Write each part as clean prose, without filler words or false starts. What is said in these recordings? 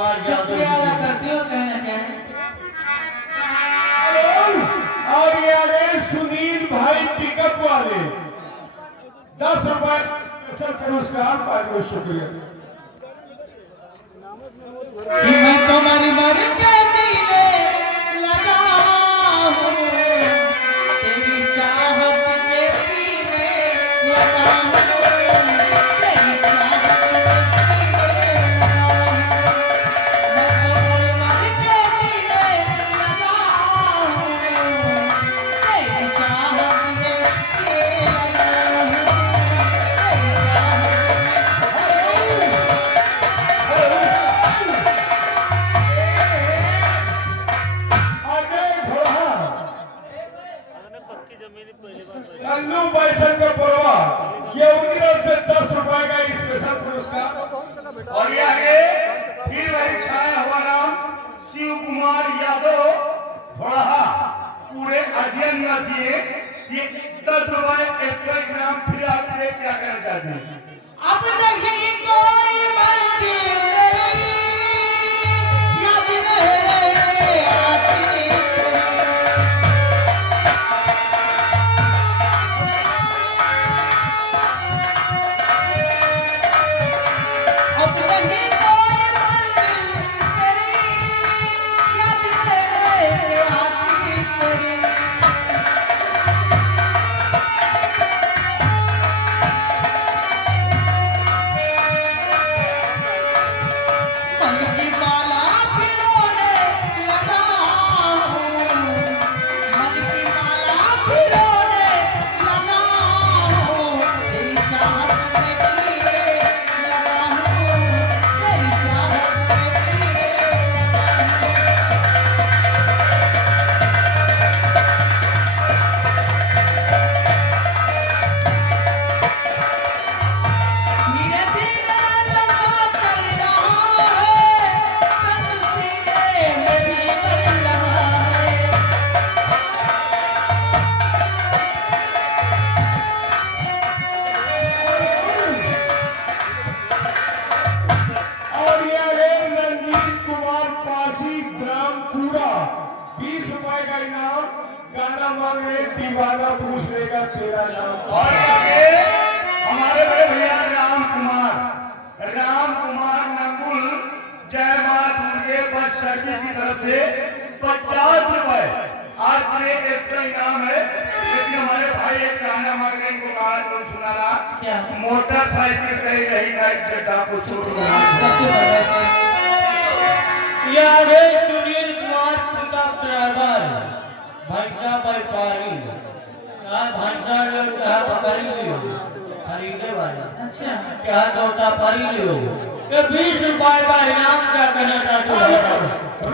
कुमार शुक्रिया अदा करती हूँ कहना कहना। और ये आ गए सुनील भाई पिकअप वाले 10 रुपए स्पेशल पुरस्कार पाए। बहुत शुक्रिया। कि मैं तुम्हारी मर के जीने लगा हूँ, तेरी चाहत के पीने लगा हूँ, तेरी चाहत के पीने लगा हूँ। मैं तुम्हारी मर के जीने लगा हूँ, तेरी चाहत के पीने लगा हूँ, तेरी कल्लू बैठक का परवा ये उनकी तरफ से 10 रुपए का स्पेशल पुरस्कार। और ये आगे फिर वही छाया हुआ नाम शिव कुमार यादव भोड़ा पूरे अध्ययन में दिए ये 10 रुपए 1 ग्राम। फिर आप ये क्या कहना चाहते हैं? अब नहीं कोई मंजिल मेरी याद रहे आती अब नहीं कोई मंजिल मेरी याद रहे आती तेरी। मन की माला फिरोने लगा हूँ, मन की माला फिरोने लगा हूँ, तेरी चाहत में पीने लगा हूँ, तेरी चाहत में पीने लगा हूँ। धीरे धीरे लगा चल रहा है, तन सीने में भी बल रहा है। और ये आगे रणजीत कुमार पासी ग्राम कूड़ा 20 रुपए का इनाम। गाना मांग रहे दीवाना पूछ लेगा तेरा नाम। और आगे हमारे बड़े भैया राम कुमार नंगुल जय मां दुर्गे बस सर्विस की तरफ से 50 रुपए आज में एक्स्ट्रा इनाम है। लेकिन हमारे भाई एक गाना मांग रहे इनको गाना तुम सुनाना। क्या? मोटरसाइकिल कहीं रही ना एक जटा को छोड़ दो। सबके वजह से ये आगे सुनील कुमार पिकअप ड्राइवर भंटा व्यापारी क्या भंटा लोग क्या व्यापारी लियो खरीदे वाले अच्छा क्या दौटा पारी लियो ये 20 रुपए का इनाम क्या कहना चाहते हो?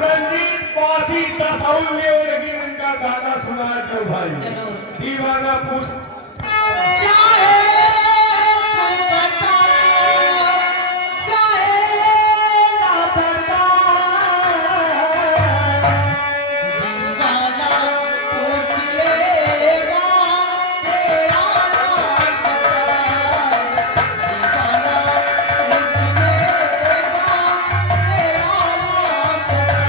रणजीत पासी तसाउल लियो लेकिन इनका गाना सुना जो भाई जरूर। दीवाना पूछ चाहे तू बता, चाहे ना बता, दीवाना पूछ लेगा तेरा नाम बता, दीवाना पूछ लेगा तेरा नाम बता।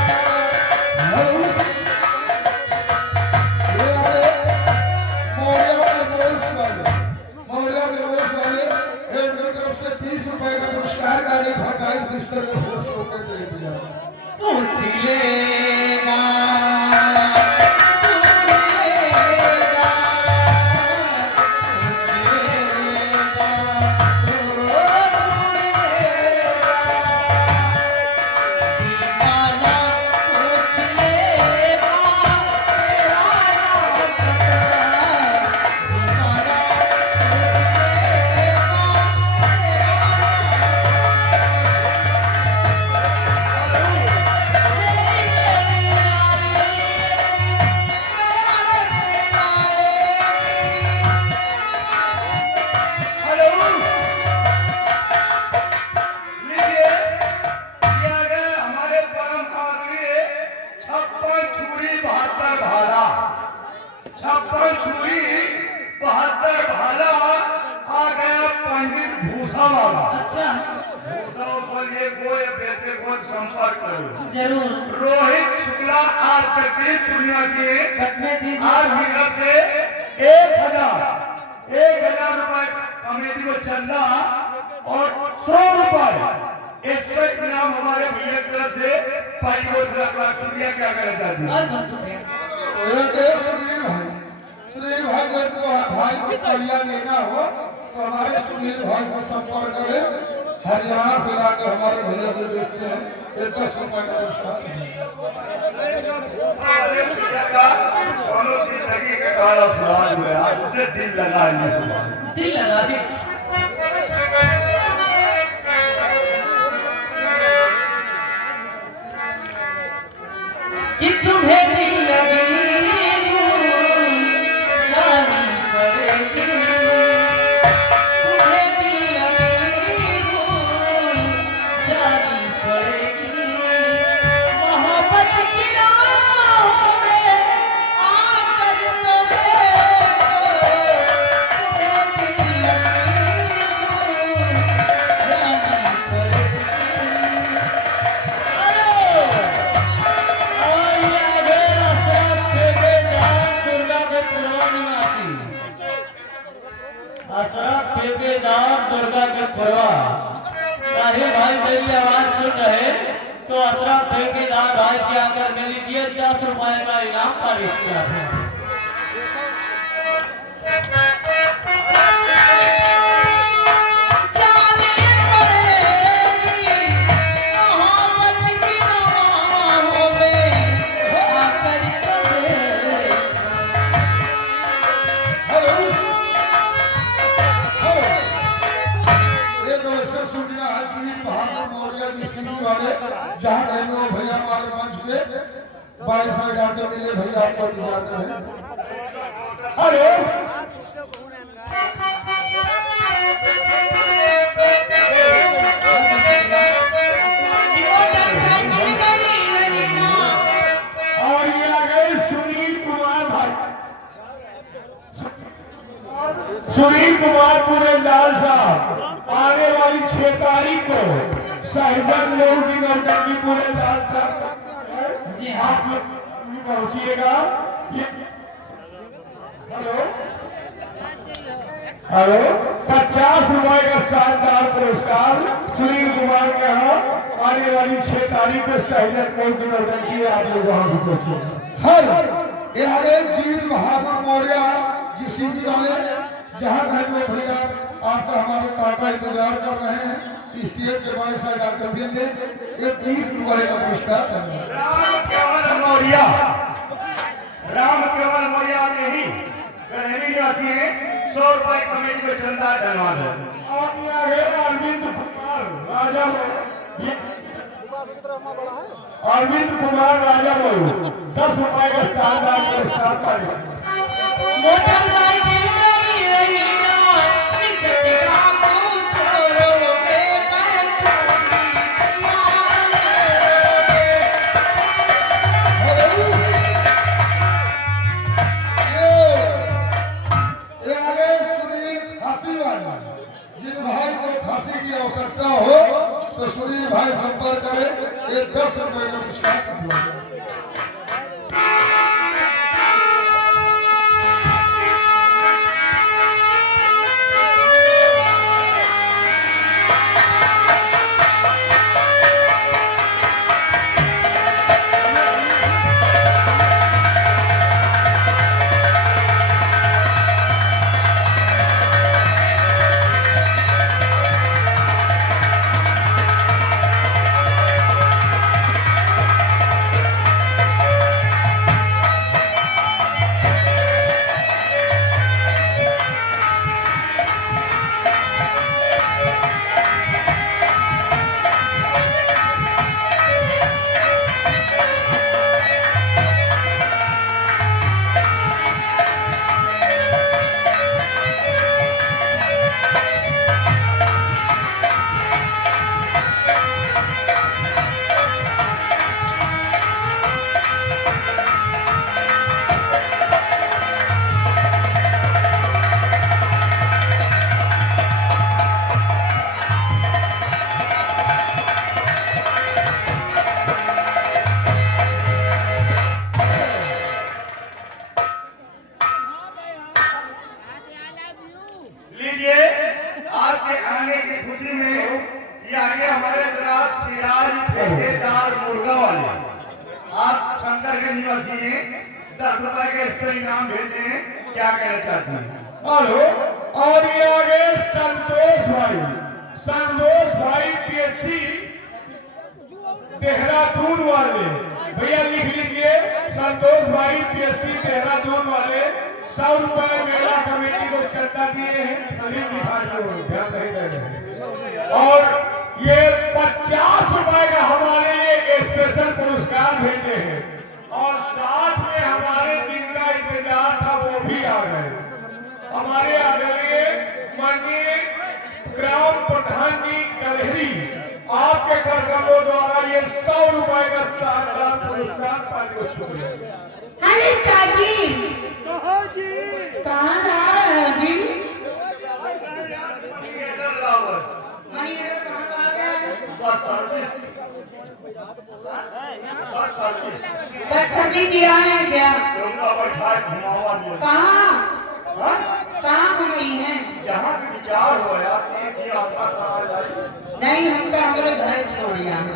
मौर्य निवेश वाले उनकी तरफ से 30 रुपए का पुरस्कार गाड़ी भटाई बिस्तर में खुश होकर दे दिया। पूछ लेगा भूसा वाला अच्छा भूसा ऊपर ये को या बेटे को संपर्क करो। जरूर रोहित शुक्ला आज जगदीश दुनिया से कटने दीजिए। आज की तरफ से 1000 रुपए कमेटी को चंदा और 100 रुपए एक्सपेक्ट नाम हमारे भैया की तरफ से भाई को शुक्रिया क्या करना चाहती है। बहुत बहुत शुक्रिया। सुनील भाई को भाई को कल्याण लेना हो तो हमारे सुनील भाई को संपर्क करें। हरियाणा से लाकर हमारे भैया जो बेचते हैं 10 रुपए का पुरस्कार। दिल लगा दिल लगा दे। कि तुम्हें दिल लगी जानी पड़ेगी, तुम्हें दिल लगी जानी पड़ेगी। मोहब्बत की राहों में आकर तो देखो, तुम्हें दिल लगी जानी पड़ेगी। दुर्गा के परवा भाई मेरी आवाज सुन रहे तो अशरफ ठेकेदार भाई से आकर मिल लीजिए 10 रुपए का इनाम पारित किया है। जहाँ कहेंगे वो भैया हमारे मंच पे 22 जाके मिले भैया आपको जाते हैं। हेलो और ये आ गए सुनील कुमार भाई। सुनील कुमार पुरेंदार साहब आने वाली 6 तारीख को साहिबगंज लोग की नौटंकी पूरे साल तक जी आप लोग पहुंचिएगा। हेलो 50 रुपए का शानदार पुरस्कार सुनील कुमार के यहाँ आने वाली 6 तारीख को साहिबगंज लोग की नौटंकी आप लोग वहां से पहुंचिएगा। ये हरे वीर बहादुर मौर्य जिस वाले जहाँ कहेंगे भैया आपका हमारे काका इंतजार कर रहे हैं। स्टेज के बाद डॉक्टर देंगे ये 30 रुपए का पुरस्कार करना। राम केवल मौर्य नहीं रहने जाती है 100 रुपए कमेटी को चंदा डलवा दो। और अरविंद कुमार राजा अरविंद कुमार राजा बोलो 10 रुपए का शानदार पुरस्कार पाएगा। जिन भाई को फांसी की आवश्यकता हो तो सुनील भाई संपर्क करें। ये 10 रुपए का पुरस्कार। लीजिए आपके आने की खुशी में ये आगे हमारे तरफ सिराज ठेकेदार मुर्गा वाले आप शंकर के निवासी हैं, 10 रुपए के इसको इनाम भेजते हैं, क्या कहना चाहते हैं? हेलो, और ये आगे संतोष भाई पीएससी देहरादून वाले, भैया लिख लीजिए, संतोष भाई पीएससी देहरादून वाले 100 रुपए मेला कमेटी को चर्चा दिए हैं, सभी ध्यान नहीं दे रहे। और ये 50 रुपए का हमारे लिए स्पेशल पुरस्कार भेजे हैं, और साथ में हमारे जिनका इंतजार था वो भी आ गए। हमारे आदरणीय माननीय ग्राम प्रधान जी गलहरी, आपके कार्यक्रमों द्वारा ये 100 रुपए का शानदार पुरस्कार पाने को शुक्रिया। अरे काजी कहाँ जा रहे हैं जी? बस सभी दिया है क्या? कहाँ घूमी है? यहाँ के विचार हो यार, नहीं हमका हमारे घर छोड़िया है।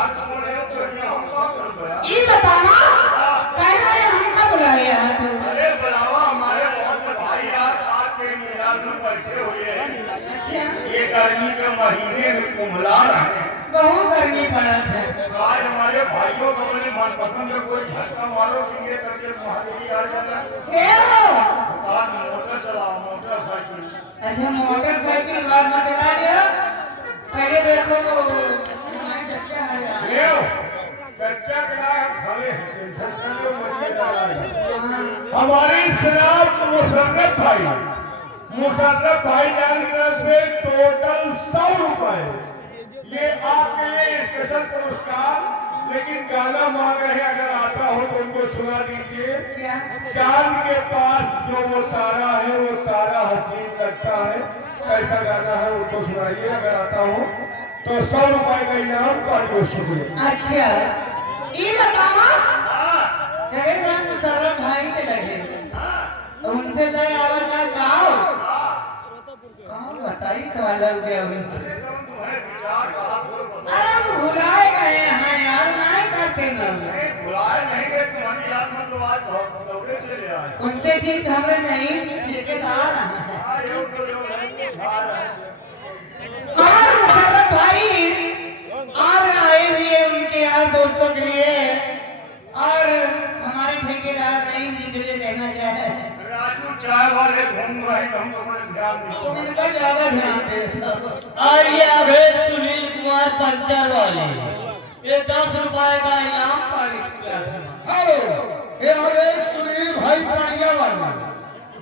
आप छोड़े हो तो हम क्या करूँ यार? ये बताना कहना है हमका बुलाया है तो? अरे बुलावा, हमारे बहुत से भाई यार आपके मिलाद में बैठे हुए हैं, ये गर्मी के महीने में कुम्हला रहे हैं। बहुत गर्मी पड़ा है। आज हमारे भाइयों को अपने मनपसंद कोई झटका मारो कि ये करके महादेवी आ जाना। क्या हो? आज मोटर चलाओ, मोटरसाइकिल। अच्छा मोटरसाइकिल बाद में चला लिया, पहले देखो हमारे बच्चा है यार। ले कच्चा कला खड़े हमारी शराब मुशर्रफ भाई जान की तरफ से टोटल 100 रुपए ये आपके लिए स्पेशल पुरस्कार। लेकिन गाना मांग रहे हैं, अगर आता हो तो उनको सुना दीजिए। क्या? चांद के पास जो वो तारा है, वो तारा हसीन लगता है, कैसा गाना है उनको सुनाइए, अगर आता हो तो 100 रुपए का इनाम पाने शुक्रिया। अच्छा ये बताओ तेरे नाम मुशर्रफ भाई के लगे उनसे लड़ आवाज गाओ कौन बताई तो अलग गया उनसे। अरे हम भुलाए गए हैं यार, नहीं करते उनसे जीत हमें नहीं ठेकेदार और मुशर्रफ भाई और आए हुए उनके यार दोस्तों के लिए, और हमारे ठेकेदार नहीं निकले रहना चाहे राजू चाय वाले घूम रहे हैं, हमको बड़े ध्यान तो इनका ज्यादा ध्यान दे। और ये आगे सुनील कुमार पंचर वाले, ये 10 रुपए का इनाम पाने शुक्रिया। हेलो, ये आगे सुनील भाई पानिया वाला,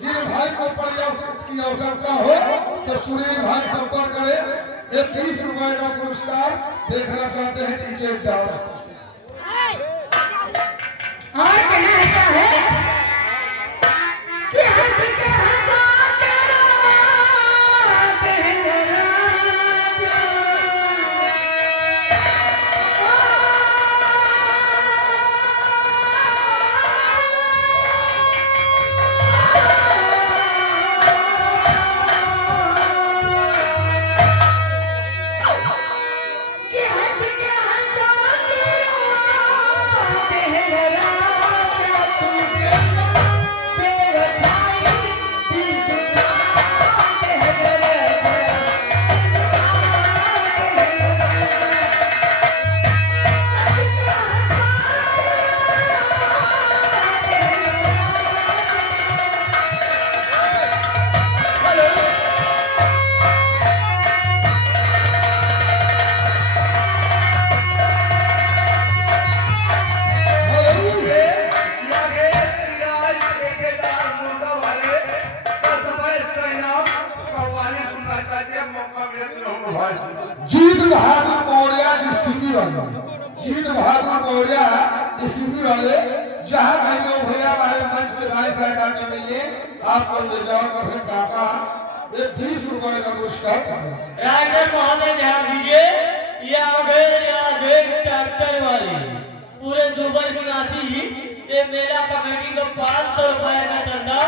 जिन भाई को पर्यावरण की आवश्यकता हो तो सुनील भाई संपर्क करें। ये 30 रुपए का पुरस्कार देखना चाहते हैं टीचर जाओ। और कहना ऐसा है कि हंस के हंसा के रोते हैं राजा। कि हंस के हंसा के रोते हैं राजा, तू बेवफाई दिल दुखाते हैं राजा। जीत बहादुर मौर्य डिस्ट्रिक्ट वाले, जीत बहादुर मौर्य डिस्ट्रिक्ट वाले, जहाँ कहेंगे वो भैया हमारे मंच पे भाई सरकार के मिलिए, आपको ले जाओ कभी काका ये 20 रुपए का पुरस्कार। राइटर महोदय ध्यान दीजिए, ये आगे ट्रैक्टर वाले पूरे दुबई निवासी, ये मेला कमेटी को 500 रुपए का चंदा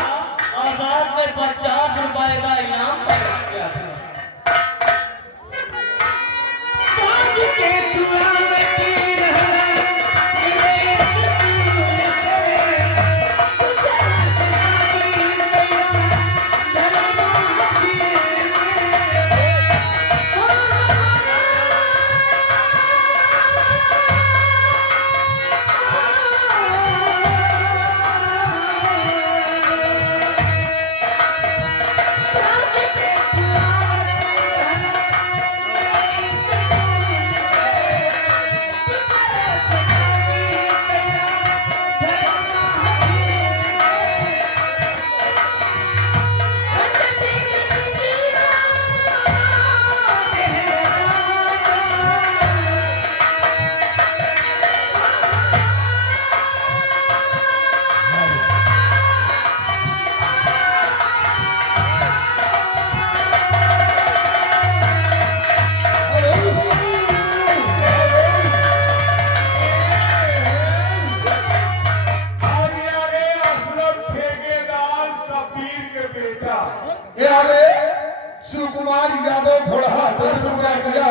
और साथ में 50 रुपए का इनाम शिव कुमार यादव घोड़ा 200 रुपया दिया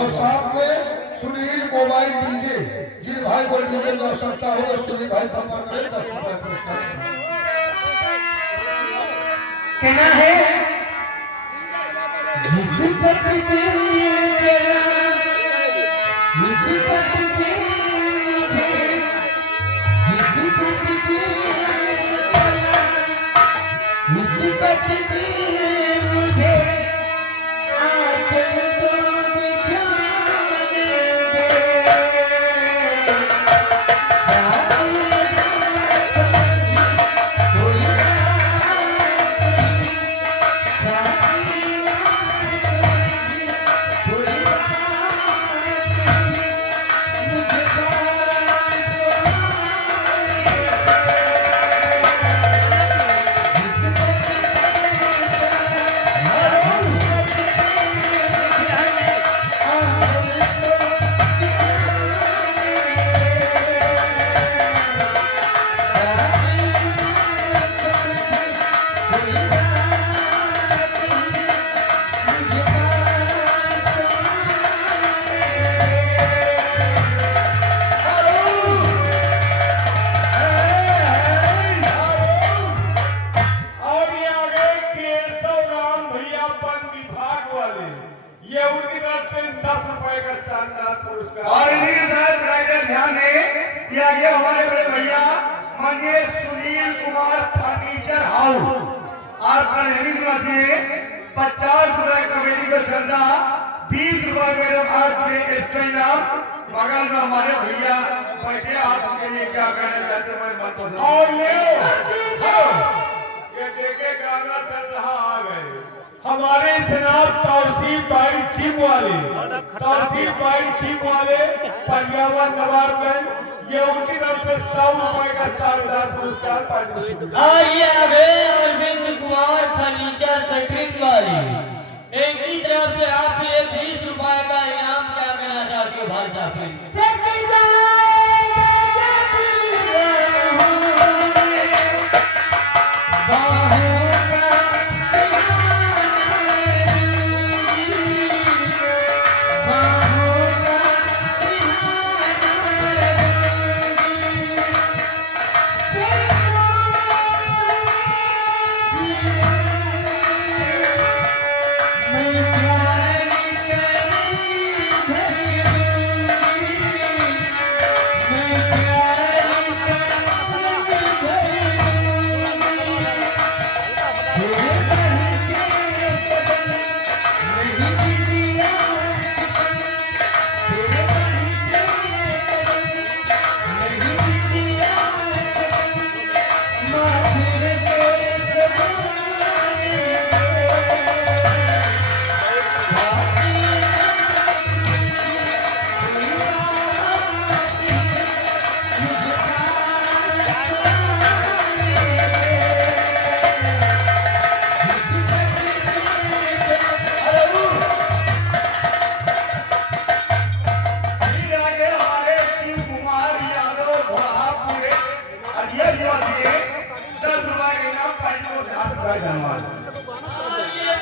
और साथ में सुनील मोबाइल डीजे जिन भाई को डीजे की आवश्यकता हो सुनील भाई संपर्क करें 10 रुपया पुरस्कार। कहना है मुसीबत के मुसीबत के मुसीबत के मुसीबत के मुझे आंचल को बिछाने ये उनकी तरफ से 10 रुपए का शानदार पुरस्कार। और इन्हीं का ध्यान है कि आगे हमारे बड़े भैया माननीय सुनील कुमार फर्नीचर हाउस आपका निर्मित में 50 रुपए कमेटी का चंदा 20 रुपए मेरे भारत के इसका इनाम बगल में हमारे भैया बैठे आपके लिए क्या कहना चाहते हैं मैं मत और ये देखे गाना चल रहा आ गए हमारे जनाब तौसीफ भाई चीम वाले पर्यावरण नवाबगंज ये उनकी तरफ से 100 रुपए का शानदार पुरस्कार पारित। आइए आगे अरविंद कुमार फर्नीचर सेटिंग वाली एक ही तरफ से आपके 20 रुपए का इनाम क्या कहना चाहते हो भाई साहब?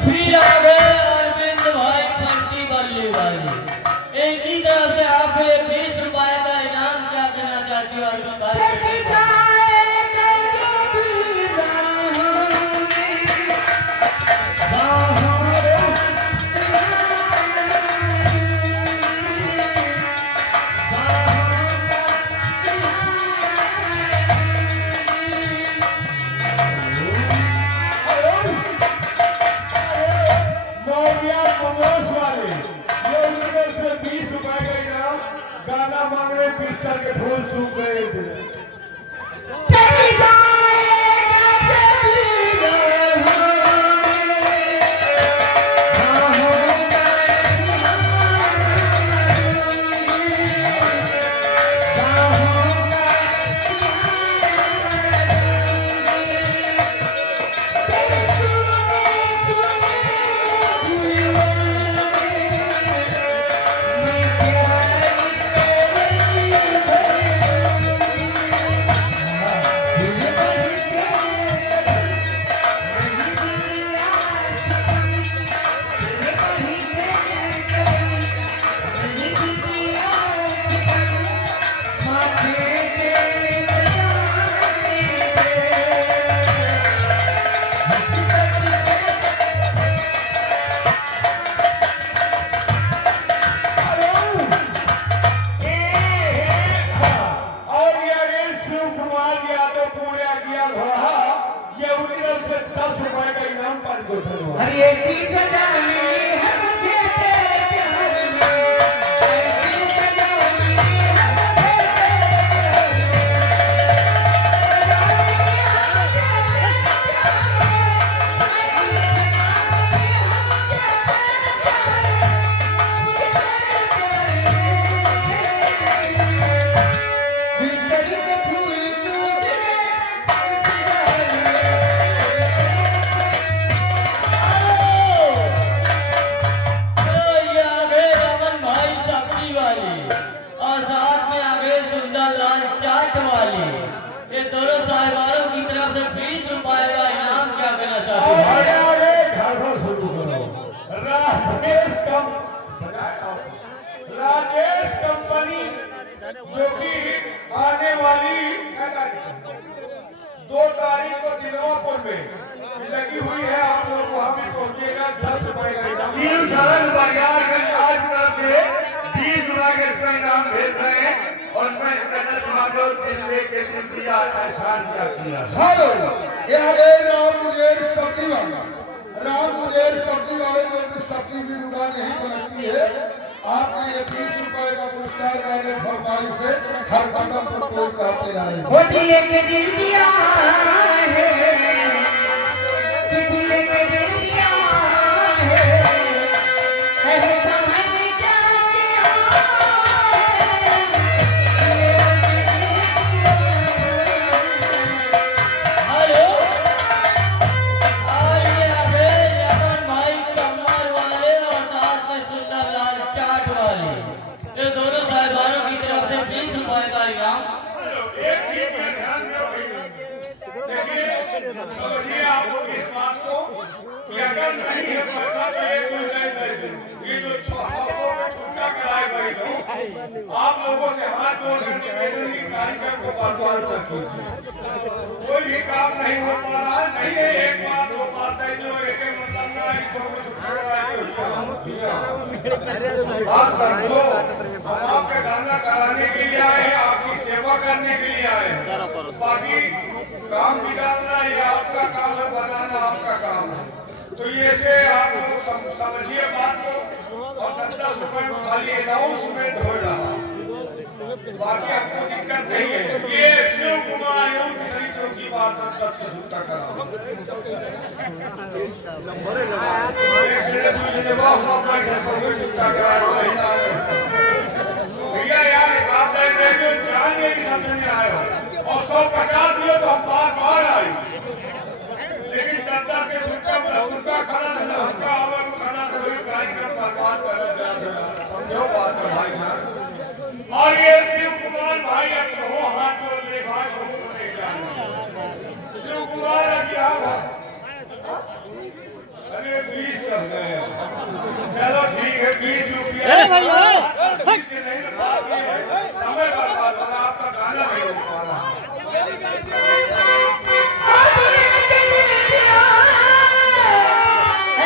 फिर आ गए अरविंद भाई फंटी बल्ली वाली एक ही तरफ से आप 20 रुपए का इनाम क्या कहना चाहते हो अरविंद भाई? गाना मांग रहे पिस्तर के फूल सूख गए थे। शिव शरण बाजार के आज तरफ से 20 रुपए के इसका इनाम भेज रहे हैं और मैं कन्नड़ माधव जिले के सिंधिया एहसान किया। हेलो, यह है राम मुंगेर सब्जी वाला। राम मुंगेर सब्जी वाले को भी सब्जी की दुकान यहीं पर लगती है। आपने ये 20 रुपए का पुरस्कार मैंने फरमाई से हर कदम पर तोड़ करते जा रहे हैं। होती एक दिल दिया है, होती एक दिल दिया है, एहसान क्या किया हेलो आइए आगे रतन भाई कमर वाले और साथ में सुंदरलाल चाट वाले, ये दोनों साहिबानों की तरफ से 20 रुपए का इनाम। एक चीज में ध्यान दो देखिए, समझिए आपको इस बात को कि अगर नहीं है पैसा तो ये कोई नहीं दे। ये जो छूटा कराए गए लोग, आप लोगों से हाथ जोड़कर निवेदन की कार्यक्रम को बर्बाद कर कीजिए। कोई भी काम नहीं हो पा रहा है, नहीं है एक बात वो बात है जो एक मतलब ना है कि बात समझो। हम आपका गाना कराने के लिए आए हैं, आपकी सेवा करने के लिए आए हैं। बाकी काम बिगाड़ना ये आपका काम है, बनाना आपका काम है। तो ये से आप लोग समझिए बात को और 10-10 रुपए में खाली अनाउंसमेंट हो रहा, बाकी आपको दिक्कत नहीं है। ये शिव कुमार यूं की बात है, सबसे झूठा करा भैया यार एक बात है, जानने की समझ में आए हो और 150 दिए तो हम बार आए, लेकिन जनता के उनका खड़ा है, उनका आवाज खड़ा है, कार्यक्रम बर्बाद कर समझो बात है भाई। और ये शिव कुमार भाई अब हो हाथ जोड़ ले भाई, शिव कुमार क्या अरे 20 कर गए, चलो ठीक है 20 रुपया नहीं लगा, समय बर्बाद हो रहा, आपका गाना नहीं हो पा रहा।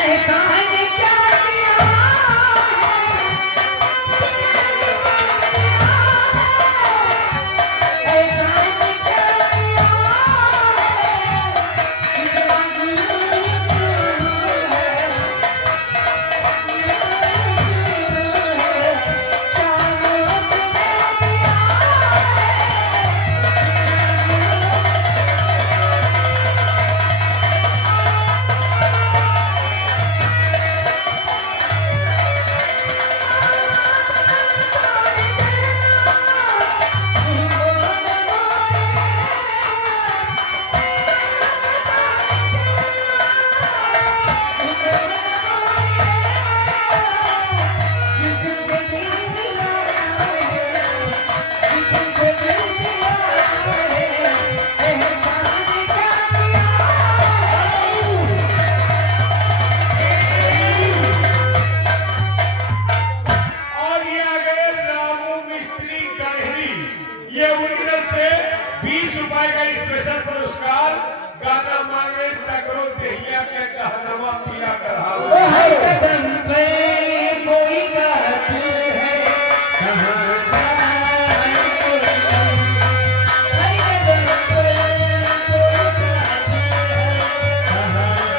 एहसान क्या किया ये उनके से 20 रुपए का स्पेशल पुरस्कार गाना मांगे सकरो देहिया के कहनवा पिया कर हर कदम पे कोई गाती है, कहाँ जाए कोई, हर कदम पे कोई गाती है, कहाँ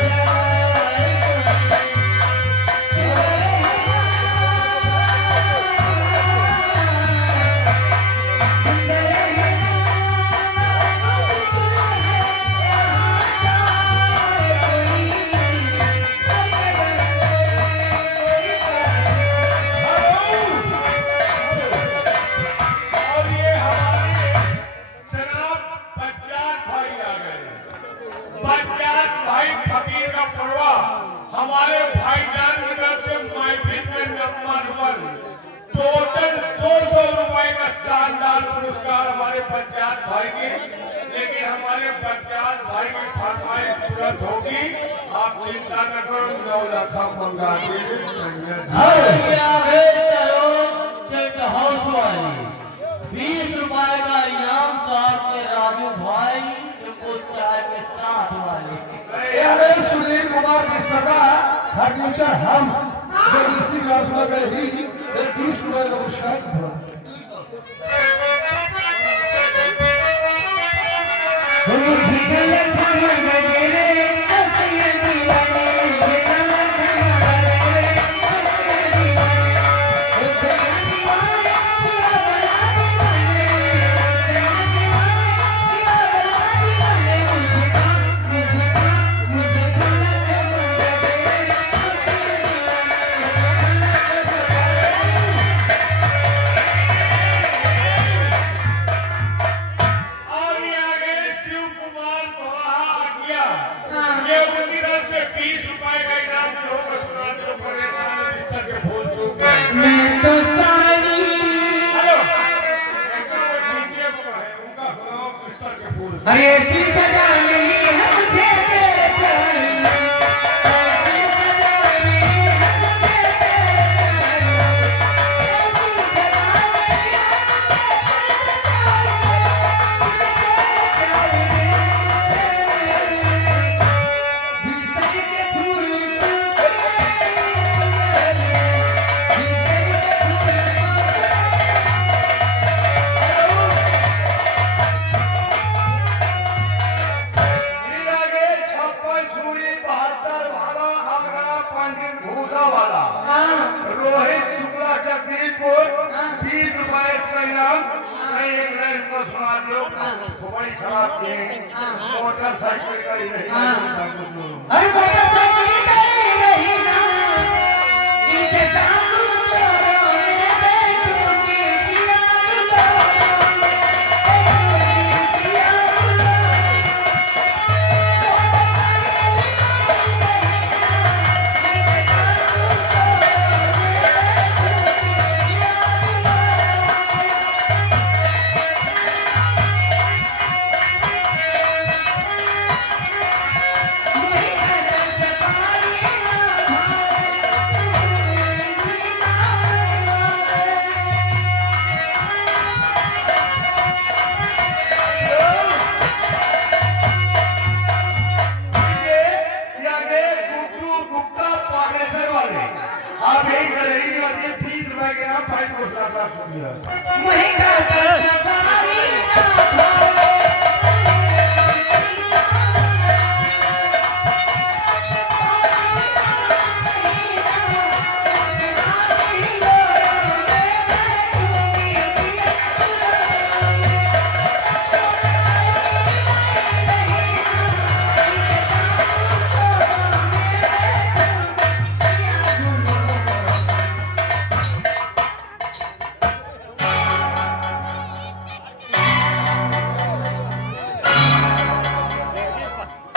और ये हमारे जनाब बच्चान भाई आ गए। बच्चान भाई फकीर का पड़वा हमारे भाईजान की तरफ से महफिल में नंबर 1 टोटल 200 रुपए का शानदार पुरस्कार हमारे बच्चान भाई की। लेकिन हमारे बच्चान भाई की फरमाइश तुरंत होगी, आप चिंता न करो, 9 लाख मंगा आइए आगे चलो टेंट हाउस वाली 20 रुपए का इनाम साथ के राजू भाई इनको चाय के साथ वाले। यह है सुनील कुमार की सभा फर्नीचर हम जब इसी रास्ता में ही एक 20 रुपए का पुरस्कार था। और ये आगे शिव कुमार पवार ये उनकी तरफ से 20 रुपए का इनाम जो होगा सुना जो परेशान बिस्तर के फूल चूक गए। मैं तो सारी हेलो उनका सुनाओ बिस्तर के फूल। अरे ऐसी सजा मिली है मुझे तेरे चरण में, ऐसी सजा मिली है मुझे तेरे चरण में, ऐसी सजा मिली है मुझे तेरे फूल फिर आगे 56 छुरी 72 भाला आगरा पंडित भूसा वाला रोहित शुक्ला जगदीशपुर 20 रुपए का इनाम। एक लाइन को सुना दो बड़ी खराब थी मोटरसाइकिल का ही नहीं। अरे बेटा तेरी गई रही ना इसे कानू चोरों ने बेचूंगी पिया ये आगे गुड्डू गुप्ता पागेश्वर वाले आप यही खड़े रहिए और ये 30 रुपए के नाम 5 पुरस्कार प्राप्त किया। वही का सवारी